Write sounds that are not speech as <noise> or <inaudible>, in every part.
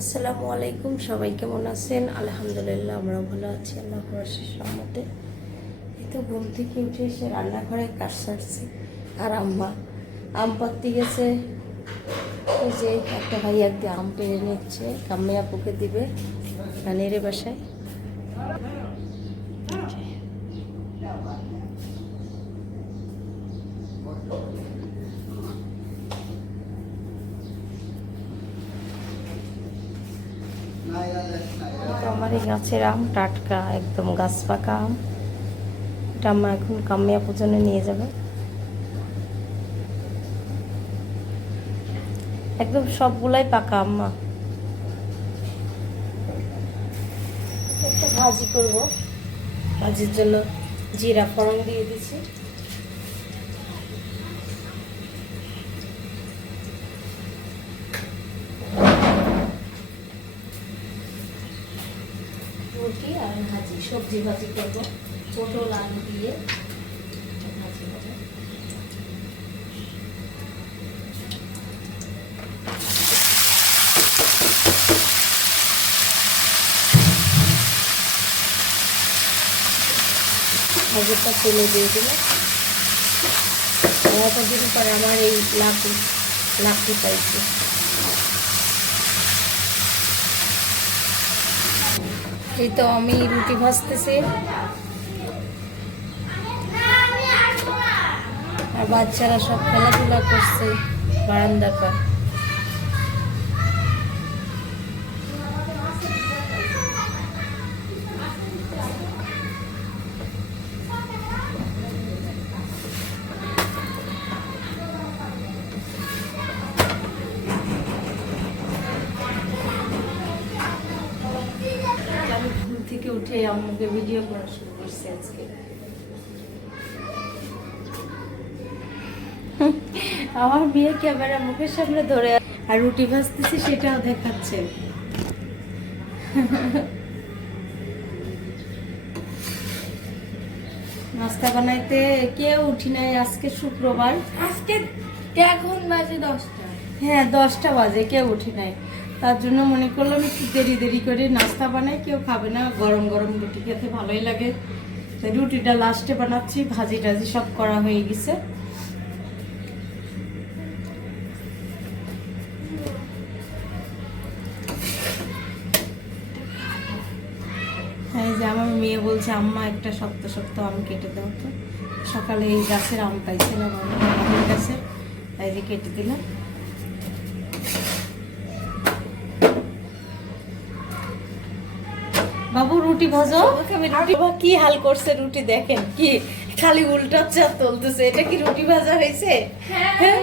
আসসালামু আলাইকুম, সবাই কেমন আছেন? আলহামদুলিল্লাহ আমরা ভালো আছি, আল্লাহ রহস্যের সম্মতে এই তো ঘুম থেকে উঠে এসে রান্নাঘরে কাজ সারছি। আর আম্মা, আম পাত্তি গেছে। ওই যে একটা ভাই একদিন আম পেরে নিচ্ছে, কাম্মি আপুকে দিবে নানির বাসায়। গাছের আম, টাটকা, একদম গাছ পাকা আম। এটা আম্মা এখন কামিয়া পূজনে নিয়ে যাবে। একদম সবগুলাই পাকা আম্মা একটা ভাজি করব। ভাজির জন্য জিরা ফোড়ন দিয়ে দিছি রুটি আর ভাজি সবজি ভাজি করব। পটল, আলু দিয়ে। ভাজি হবে ভাজিটা তুলে দিয়ে দিল এতদিন পরে আমার এই লাকড়ি লাকড়ি পাইছে। এই তো আমি রুটি ভাজতেছি। আর বাচ্চারা সব খেলাধুলা করছে বারান্দাটা উঠে আম্মুকে ভিডিও করা শুরু করছি আজকে। আমার বিয়ে ক্যামেরা মুখের সামনে ধরে আর রুটি ভাজতেছি সেটাও দেখাচ্ছে। নাস্তা বানাইতে কেউ উঠি নাই আজকে শুক্রবার। আজকে এখন বাজে দশটা। হ্যাঁ দশটা বাজে কেউ উঠি নাই। তার জন্য মনে করলাম একটু দেরি দেরি করে নাস্তা বানাই, কেউ খাবে না, গরম গরম রুটি খেতে ভালোই লাগে। তাই রুটিটা লাস্টে বানাচ্ছি, ভাজি টাজি সব করা হয়ে গেছে। এই যে আমার মেয়ে বলছে, আম্মা, একটা শক্ত শক্ত আম কেটে দাও তো। সকালে এই গাছের আম পাইছিলাম আমি, আমাদের গাছে। তাই যে কেটে দিলাম। বাবু রুটি ভাজো। আমি রুটি কি হাল করছে রুটি দেখেন কি খালি উল্টাচ্ছে আর তুলতেছে এটা কি রুটি ভাজা হয়েছে? হ্যাঁ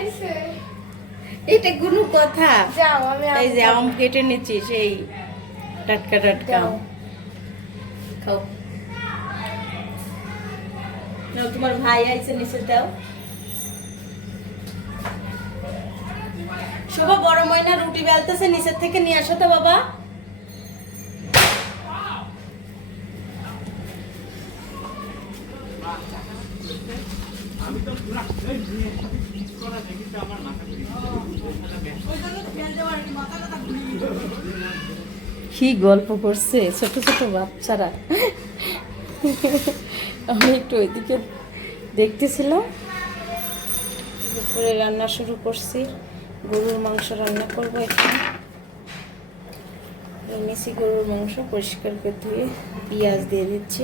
এটা কোনো কথা। এই যে আম কেটে নিচ্ছি সেই টাটকা টাটকা খাও। নাও, তোমার ভাই আইছে নিচে দাও শোভা বড় ময়না রুটি বেলতেছে নিচের থেকে নিয়ে আসো তো বাবা। কি গল্প করছে ছোট ছোট বাচ্চারা? আমি একটু ওইদিকে দেখতেছিলাম। দুপুরে রান্না শুরু করছি। গরুর মাংস রান্না করব এখানে। এনেছি গরুর মাংস পরিষ্কার করে ধুয়ে পেঁয়াজ দিয়ে দিচ্ছি।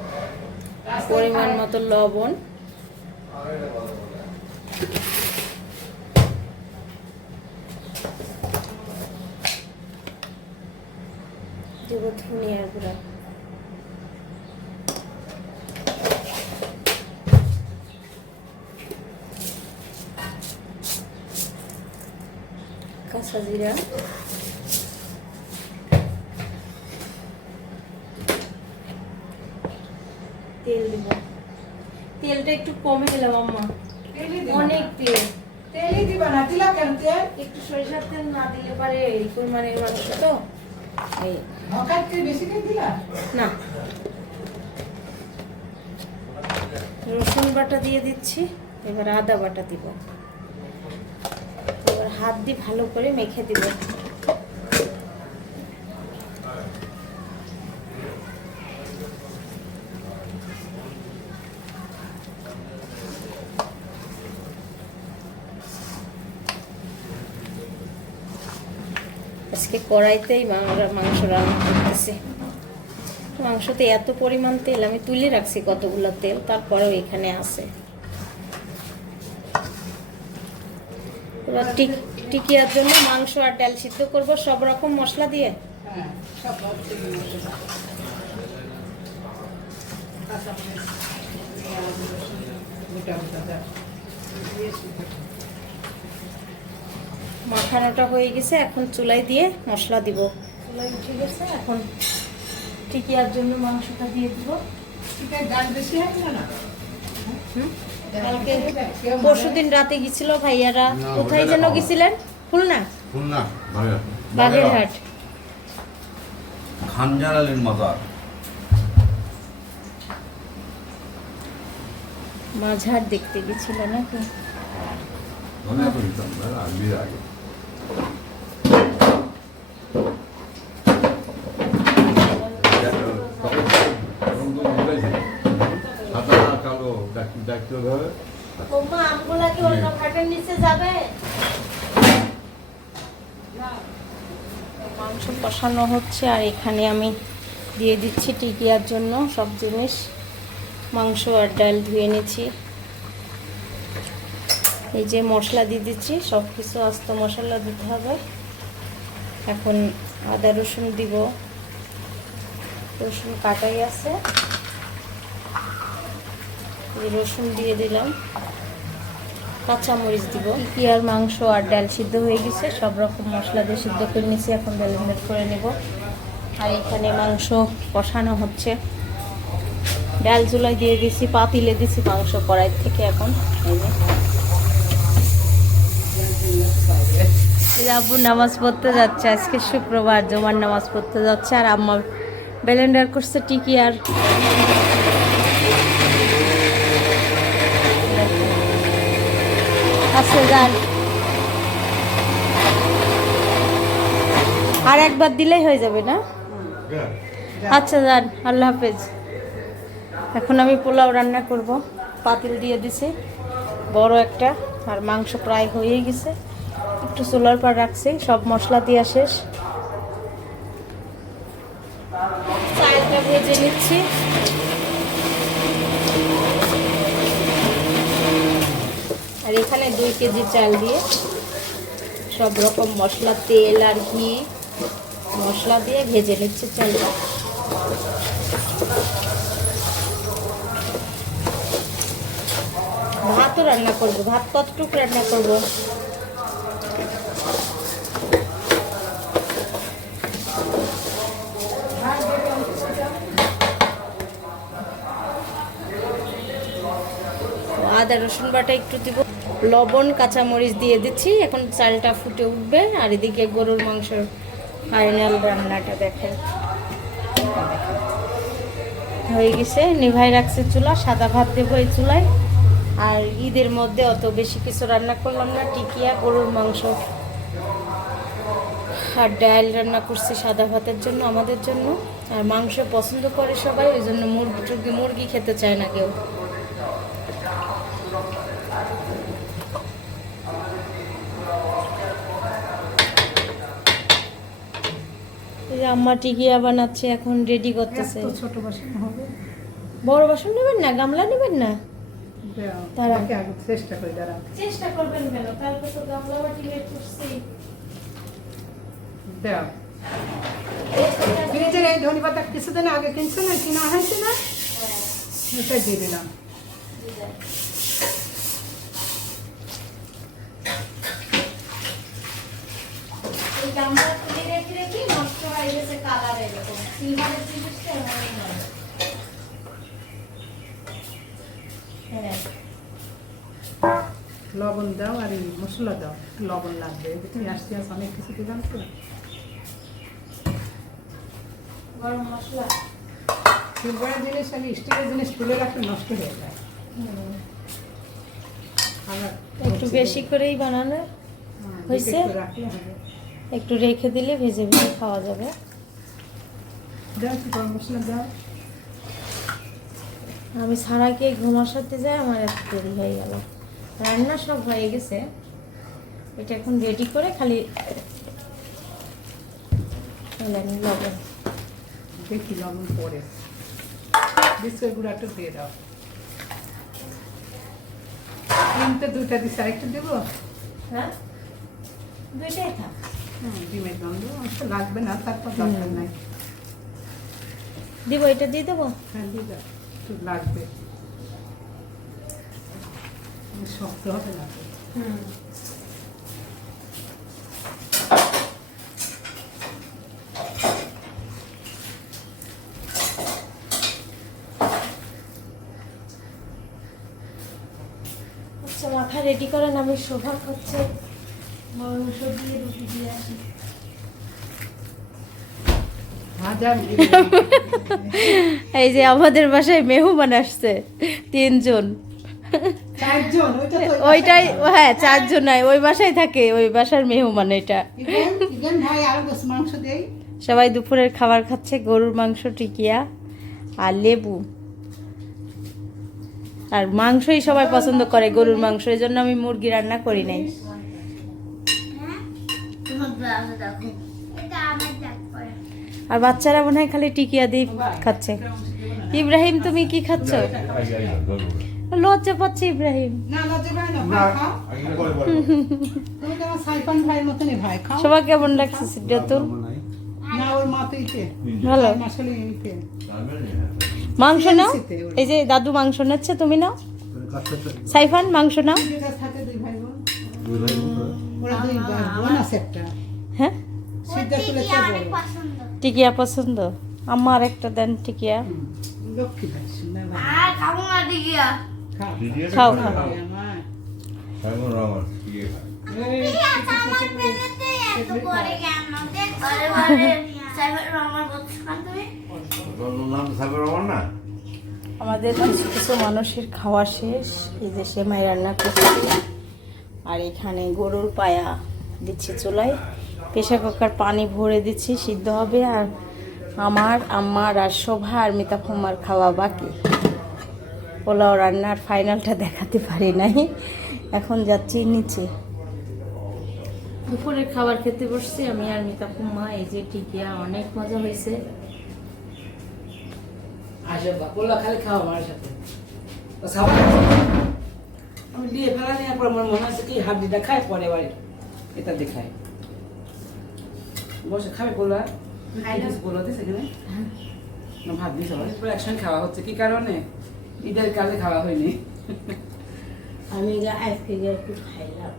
পরিমাণ মতো লবণ। দেবো ধনিয়ার গুঁড়া। কাঁচা জিরা। তেল দিব। তেলটা একটু কমে দিলাম আম্মা। অনেক। তেল। তেলই দিবা না দিলা কেন তেল? একটু সরিষার তেল না দিলে পারে এই মাংস তো। এই। হকার তেল বেশি দিলা? না। রসুন বাটা দিয়ে দিচ্ছি এবার আদা বাটা দিব। এবার হাত দিয়ে ভালো করে মেখে দিব। আজকে কড়াইতেই মাংস রান্না করতেছি। মাংসতে এত পরিমাণ তেল, আমি তুলে রাখছি কতগুলো তেল, তারপরেও এখানে আছে। এবার টিক টিকিয়ার জন্য মাংস আর ডাল সিদ্ধ করব, সব রকম মশলা দিয়ে। হ্যাঁ সব ভর্তি মশলা কাঁচা মরিচ, পেঁয়াজ, রসুন, গোটা গোটা দাও। দিয়ে সিদ্ধ করো। মাখানোটা হয়ে গেছে এখন চুলাই দিয়ে মশলা দিব। চুলাই উঠে গেছে এখন টিকিয়ার জন্য মাংসটা দিয়ে দিব। ঠিক আছে, ডাল বেশি হবে না? হুম? কালকে বেশি পরশু দিন রাতে গেছিল ভাইয়ারা। কোথায় যেন গেছিলেন? খুলনা? খুলনা বাগেরহাট। বাগেরহাট। খানজার আলীর মাজার মাঝার দেখতে গেছিল নাকি? মনে আছে আগে হবে আমগুলা কি অন্য খাটের নিচে যাবে? মাংস কষানো হচ্ছে আর এখানে আমি দিয়ে দিচ্ছি টিকিয়ার জন্য সব জিনিস। মাংস আর ডাল ধুয়ে নিচ্ছি। এই যে মশলা দিয়ে দিচ্ছি সব কিছু আস্ত মশলা দিতে হবে। এখন আদা রসুন দিব। রসুন কাটাই আছে। রসুন দিয়ে দিলাম। কাঁচামরিচ দিব। আর মাংস আর ডাল সিদ্ধ হয়ে গেছে। সব রকম মশলা দিয়ে সিদ্ধ করে নিয়েছি। এখন ব্যালেন্ডার করে নেব। আর এখানে মাংস কষানো হচ্ছে। ডাল চুলায় দিয়ে দিছি পাতিলে দিছি মাংস কড়াই থেকে এখন যে। এই যে আব্বু নামাজ পড়তে যাচ্ছে, আজকে শুক্রবার, জমার নামাজ পড়তে যাচ্ছে, আর আম্মা ব্যালেন্ডার করছে টিকি আর। আর একবার দিলেই হয়ে যাবে না? আচ্ছা যান, আল্লাহ হাফেজ। এখন আমি পোলাও রান্না করব। পাতিল দিয়ে দিছি, বড় একটা, আর মাংস প্রায় হয়েই গেছে। একটু চুলার পর রাখছি, সব মশলা দেওয়া শেষ। ভেজে নিচ্ছি। আর এখানে দুই কেজি চাল দিয়ে সব রকম মশলা, তেল আর ঘি মশলা দিয়ে ভেজে নিচ্ছে চালটা। ভাতও রান্না করব। ভাত কতটুকু রান্না করব? আদা, রসুন বাটা একটু দিব। লবণ, কাঁচামরিচ দিয়ে দিচ্ছি। এখন চালটা ফুটে উঠবে। আর এদিকে গরুর মাংস ফাইনাল রান্নাটা দেখেন। হয়ে গেছে। নিভাই রাখছে চুলা। সাদা ভাত দেবো এই চুলায়। আর ঈদের মধ্যে অত বেশি কিছু রান্না করলাম না। টিকিয়া, গরুর মাংস আর ডাল রান্না করছি সাদা ভাতের জন্য, আমাদের জন্য। আর মাংস পছন্দ করে সবাই, ওই জন্য মুরগি টুরগি মুরগি খেতে চায় না কেউ। আম্মা টিকিয়া বানাচ্ছে এখন রেডি করতেছে। ছোট বাসন হবে। বড় বাসন নেবেন না গামলা নেবেন না? আগে চেষ্টা করে দাঁড়াও। চেষ্টা করবেন কেন? কালকে তো গামলা বাটি বের করছি। দাও এই ধনে পাতা কিছুদিন আগে কিনছো না কিনা হয়েছে না? এটা দিয়ে দিলাম। এই গামলা কালার এরকম। সিলভারের জিনিসটা এমনই হয়। লবণ দাও আর এই মশলা দাও। একটু লবণ লাগবে। তুমি আসতে আসতে অনেক কিছু দিলাম তো গরম মশলা। সিলভারের জিনিস আমি স্টিলের জিনিস তুলে রাখলে নষ্ট হয়ে যায়। একটু বেশি করেই বানানো হ্যাঁ, হয়েছে? একটু রেখে দিলে ভেজে ভেজে খাওয়া যাবে। দাও একটু গরম মশলা দাও। আমি সারাকে ঘুমার সাথে যাই আমার এত দেরি হয়ে গেল। রান্না সব হয়ে গেছে। এটা এখন রেডি করে খালি লবণ। দেখি লবণ পরে। বিস্কুট গুঁড়ো একটু দিয়ে দাও। তিনটে দুইটা দিচ্ছে আরেকটু দেবো? হ্যাঁ? দুইটাই থাক। হুম, ডিমের গন্ধ। অবশ্য লাগবে না তারপর দরকার নাই। দিব এটা দিয়ে দেবো? হ্যাঁ একটু লাগবে। শক্ত হবে না? হুম। আচ্ছা মাথা রেডি করেন আমি শোভা হচ্ছে। মাংস দিয়ে রুটি দিয়ে আসি। <laughs> এই যে আমাদের বাসায় মেহমান আসছে তিনজন। ওইটাই হ্যাঁ চারজন নয় ওই বাসায় থাকে ওই বাসার মেহমান এটা। ইভেন ইভেন ভাই আরও গোস মাংস দেই সবাই দুপুরের খাবার খাচ্ছে গরুর মাংস টিকিয়া আর লেবু। আর মাংসই সবাই পছন্দ করে গরুর মাংস এই জন্য আমি মুরগি রান্না করি নাই এটা আমার দেখ করে আর বাচ্চারা মনে হয় খালি টিকিয়া দিয়ে খাচ্ছে। ইব্রাহিম তুমি কি খাচ্ছ? লজ্জা পাচ্ছে ইব্রাহিম। না লজ্জা ভাই না ভাই খাও। তুমি তো আমার সাইফান ভাইয়ের মতনই ভাই খাও। সবাই কেমন লাগছে সিদ্ধাতুল না ওর মা তো ইতে ভালো। মাংস নাও। এই যে দাদু মাংস নিচ্ছে তুমি নাও। সাইফান মাংস নাও। হ্যাঁ? টিকিয়া পছন্দ? আমার একটা দেন টিকিয়া। খাও খাও। আমাদের কিছু কিছু মানুষের খাওয়া শেষ এই যে সেমাই রান্না করছি। আর এখানে গরুর পায়া দিচ্ছি চুলায়। প্রেশার কুকার পানি ভরে দিচ্ছি, সিদ্ধ হবে আর আমার আমার আর শোভা আর মিতা ফুমার খাওয়া বাকি। পোলাও রান্নার ফাইনালটা দেখাতে পারি নাই। এখন যাচ্ছি নিচে। দুপুরের খাবার খেতে বসছি আমি আর মিতা ফুমা এই যে টিকিয়া, অনেক মজা হয়েছে। আমার সাথে। আমি দিয়ে ফেলা পর আমার মনে হচ্ছে কি হাড্ডিটা খায় পরে বাড়ি। এটা দেখায়। বসে খাবে খাইছিস পোলা দিস এখানে না ভাত আমার পুরো একসঙ্গে খাওয়া হচ্ছে কি কারণে? ঈদের কালে খাওয়া হয়নি। আমি যে আজকে একটু খাইলাম।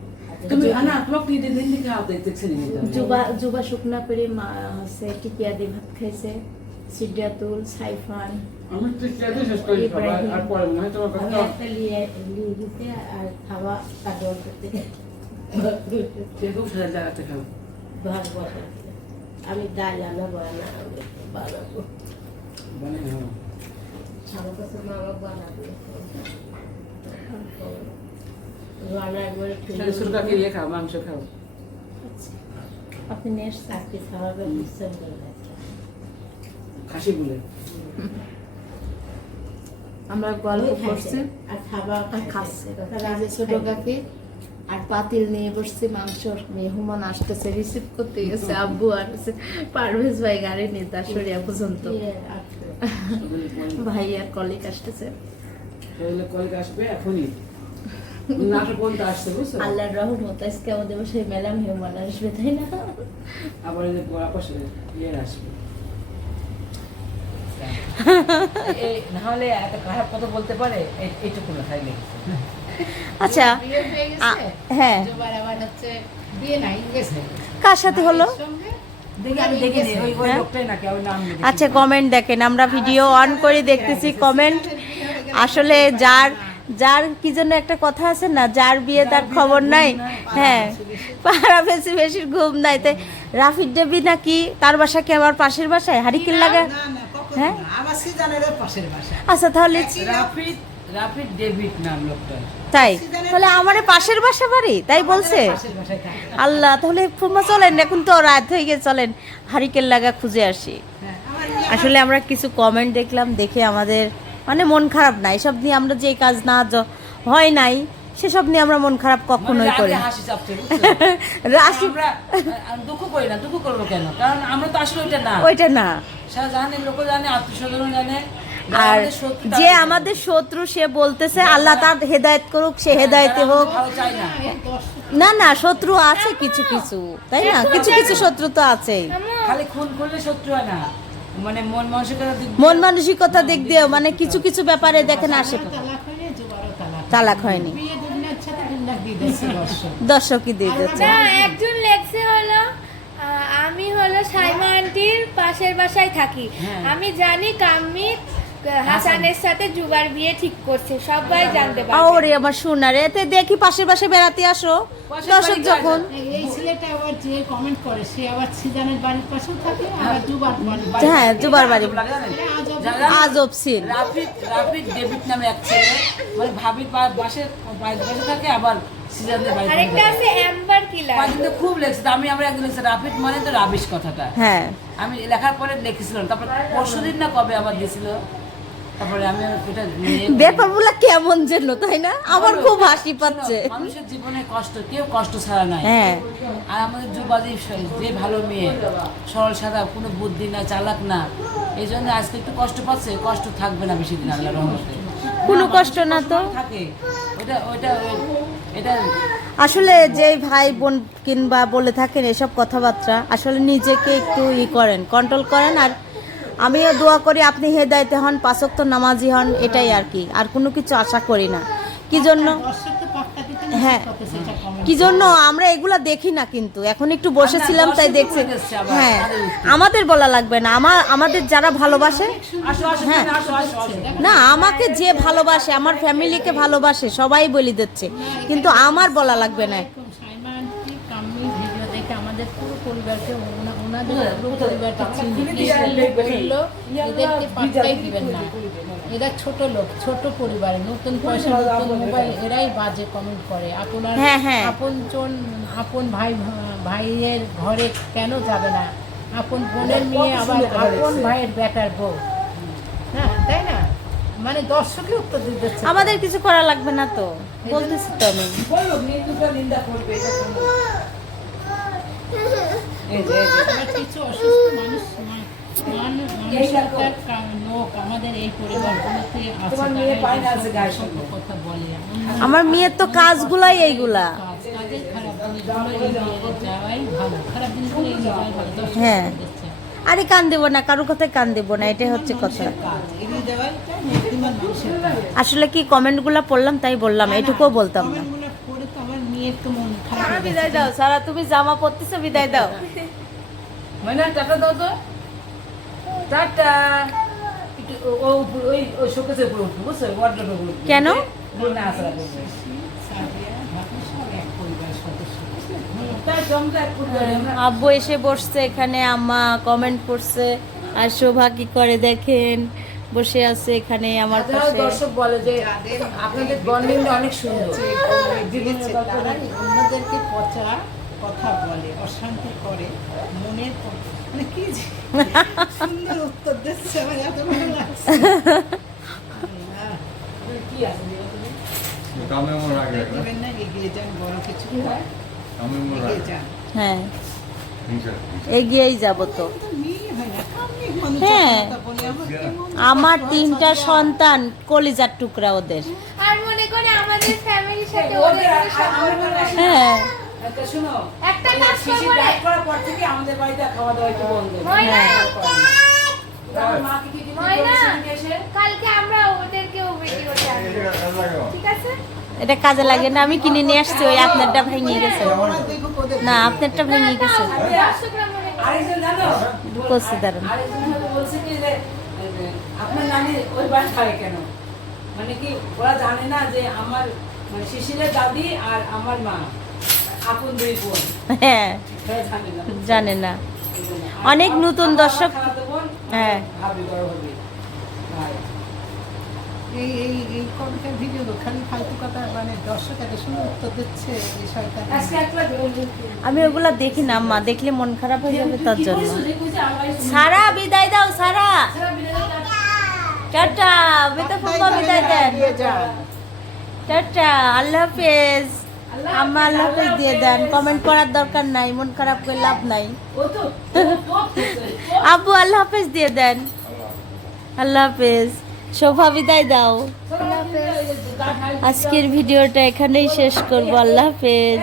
তুমি না তোমাকে ঈদের দিন থেকে খাওয়া দেখছি নি জুবা জুবা শুকনা করে মা টিকিয়া দিয়ে ভাত খাইছে সিদ্ধাতুল সাইফান আমি তো শেষ করি খাবার আর পরে মনে হয় তোমার কথা। একটা লিয়ে লিয়ে দিতে আর খাওয়া কাদর করতে। খুব সাজা বসাতে। আমি ডাল আনা বানা বানাবো। মানে হ্যাঁ। আমার কাছে মামা বানাবে। রান্নার করে সুরকাকে ইয়ে খাও মাংস খাও। আপনি চাকরি খাওয়াবে বুঝছেন বলে খাসি বলে। আমরা গল্প করছি। আর খাবার খাচ্ছে ছোট কাকি। আর পাতিল নিয়ে বসছে মাংস মেহমান আসতেছে রিসিভ করতে গেছে আব্বু আর পারভেজ ভাই গাড়ি নিয়ে তার সরিয়া পর্যন্ত ভাই আর কলিক আসতেছে। তাহলে আসবে এখনই। নাটক কোনটা আসছে বুঝছ? আল্লাহর রহমত আজকে আমাদের বাসায় মেলা মেহমান আসবে তাই না? আবার ইয়ে আসবে। নাহলে এত খারাপ কথা বলতে পারে এই- এইটুকু না খাইলে আচ্ছা বিয়ে হয়ে হ্যাঁ। কার সাথে হলো? মায়ের সঙ্গে? দেখি আমি দেখি নি, ওই ওই হ্যাঁ? লোকটাই নাকি ওই নাম দেখি। আচ্ছা কমেন্ট দেখেন আমরা ভিডিও অন করে দেখতেছি কমেন্ট আসলে যার যার কি জন্য একটা কথা আছে না যার বিয়ে তার খবর নাই। হ্যাঁ পাড়া বেশি বেশি ঘুম নাই। তাই রাফির দেবী নাকি তার বাসা কি আমার পাশের বাসায়? হারিকেল লাগা? না না হ্যাঁ? আচ্ছা তাহলে রাফিদ রাফিদ ডেভিড নাম লোকটা তাই? তাহলে আমার পাশের বাসা বাড়ি? তাই বলছে? আল্লাহ তাহলে ফুমা চলেন এখন তো রাত হয়ে গিয়ে চলেন হারিকেল লাগা খুঁজে আসি। আসলে আমরা কিছু কমেন্ট দেখলাম দেখে আমাদের মানে মন খারাপ নাই। এসব নিয়ে আমরা যে কাজ না হয় নাই সেসব নিয়ে আমরা মন খারাপ কখনোই মানে করি না। <laughs> রাশি দুঃখ করি না দুঃখ করব কেন? কারণ আমরা তো আসলে ওইটা না। ওইটা না। সারা জানে লোক জানে আত্মীয় স্বজন জানে আর যে আমাদের শত্রু সে বলতেছে আল্লাহ তার হেদায়েত করুক সে হেদায়েতে যারা হোক। না। না শত্রু আছে কিছু কিছু তাই না? কিছু কিছু শত্রু তো আছে খালি খুন করলে শত্রু হয় না। মানে মন মানসিকতা দিক মন মানসিকতা দিক দিয়েও মানে কিছু কিছু ব্যাপারে দেখেন আসে তালাক হয়নি। দিয়ে দর্শকই দিয়ে দিচ্ছে একজন লেখছে হলো আমি হলো সাইমা আন্টির পাশের বাসায় থাকি। হ্যাঁ। আমি জানি কাম্মি আহ, হাসানের সাথে জুবার বিয়ে ঠিক করছে সবাই জানতে পারে ওরে আমার শোনারে এতে দেখি পাশের পাশে বেড়াতে আসো। দর্শক যখন এই- ছেলেটা আবার যে কমেন্ট করে সে আবার সিজানের বাড়ির পাশেও থাকে আবার দুবার বাড়ির হ্যাঁ দুবার বাড়ি। আজব। সিন রাফিদ রাফিদ ডেভিড নামে এক ছেলে মানে পাশে থাকে আবার সিজনদের বাড়িতে আরেকটা আছে অ্যাম্বার কিলার কিন্তু খুব লেখছে আমি আমরা একদিন মানে তো রাবিশ কথাটা। হ্যাঁ। আমি লেখার পরে লিখেছিলাম তারপর পরশুদিন না কবে আবার দিয়েছিল? তারপরে আমি এটা <laughs> ব্যাপারগুলো কেমন যেন তাই না? আমার খুব হাসি পাচ্ছে। মানুষের জীবনে কষ্ট কেউ কষ্ট ছাড়া নাই। হ্যাঁ। আর আমাদের যুবাদি যে ভালো মেয়ে সরল সাদা কোনো বুদ্ধি না চালাক না এই জন্য আজকে একটু কষ্ট পাচ্ছে কষ্ট থাকবে না বেশি দিন আল্লাহ রহমতে। কোনো কষ্ট না তো। থাকে। ওটা ওই- এটা আসলে যে ভাই বোন কিংবা বলে থাকেন এসব কথাবার্তা আসলে নিজেকে একটু ই করেন কন্ট্রোল করেন আর আমিও দোয়া করি, আপনি হেদায়তে হন, পাঁচক্ত নামাজি হন, এটাই আর কি। আর কোনো কিছু আশা করি না। কি জন্য? হ্যাঁ। কি জন্য? আমরা এগুলা দেখি না কিন্তু। এখন একটু বসেছিলাম, তাই দেখছি। হ্যাঁ। আমাদের বলা লাগবে না। আমার, আমাদের যারা ভালোবাসে হ্যাঁ। না, আমাকে যে ভালোবাসে, আমার ফ্যামিলিকে ভালোবাসে, সবাই বলি দিচ্ছে। কিন্তু আমার বলা লাগবে না এরকম সাইমা আন্টি কাম্মি ভিডিও দেখে আমাদের পুরো পরিবারকে ওনাদের পুরো পরিবারকে চিনি বলল এদেরকে পাত্তাই দিবেন না? এরা ছোট লোক ছোট পরিবার নতুন পয়সা নতুন মোবাইল এরাই বাজে কমেন্ট করে। আপনার হ্যাঁ, হ্যাঁ। আপন জন আপন ভাই ভাইয়ের ঘরে কেন যাবে না? আপন বোনের মেয়ে আবার আপন ভাইয়ের বেটার বউ। না তাই না? মানে দর্শকই উত্তর দিতেছে আমাদের কিছু করা লাগবে না তো। বলতেছি তো আমি বলল নিন্দুটা নিন্দা করবে এটা কোনো- এই যে কিছু অসুস্থ মানুষ মানুষ লোক আমাদের এই আছে। কথা বলে। আমার মেয়ের তো কাজগুলাই এইগুলা। হ্যাঁ। আরে কান দেবো না কারও কথায় কান দেবো না এটাই হচ্ছে কথা। আসলে কি কমেন্টগুলো পড়লাম তাই বললাম এটুকুও বলতাম না। বিদায় দাও সারা তুমি জামা পরতেছো বিদায় দাও। মানে টাটা দাও তো। টাটা। কেন? আব্বু এসে বসছে এখানে আম্মা কমেন্ট করছে আর শোভা কি করে দেখেন? বসে আছে এখানে আমার পাশে। দর্শক বলে যে আপনাদের বন্ডিংটা অনেক সুন্দর। অন্যদেরকে পচা কথা বলে অশান্তি করে মনের মানে কি সুন্দর উত্তর দিচ্ছে আমার এত ভালো লাগছে। কি আছে হয়। এগিয়েই যাব তো। হয়। আমার তিনটা সন্তান কলিজার টুকরা ওদের। আর মনে করে আমাদের আমাদের ফ্যামিলির সাথে ওদের ওদের আর- আর আমার মনে হয়- হ্যাঁ। একটা কাজ করার পর থেকে আমাদের বাড়িতে খাওয়া দাওয়া একটু বন্ধ। এটা কাজে লাগে। না আমি কিনে নিয়ে আসছি ওই আপনারটা ভেঙে গেছে। না আপনারটা ভেঙে গেছে। মনে করছে আপনার নানি ওই কেন মানে কি ওরা জানে না যে আমার মানে শিশিরের দাদি আর আমার মা আপন দুই বোন হ্যাঁ জানে না জানে না এই জন্য। আর অনেক নতুন দর্শক। হ্যাঁ। এই এই এই কবিতার ভিডিও খালি ফালতু কথা মানে দর্শক এত সুন্দর উত্তর দিচ্ছে এই শয়তান আমি ওগুলা দেখি না মা দেখলে মন খারাপ হয়ে যাবে তার জন্য। আমার সারা বিদায় দাও সারা। টাটা। বেতা ফুম্বা বিদায় দেন। টাটা আল্লাহ হাফেজ। আম্মা আল্লাহ হাফেজ দিয়ে দেন। কমেন্ট করার দরকার নাই মন খারাপ করে লাভ নাই। আব্বু আল্লাহ হাফেজ দিয়ে দেন। আল্লাহ হাফেজ। শোভা বিদায় দাও। আজকের ভিডিওটা এখানেই শেষ করব। আল্লাহ হাফেজ।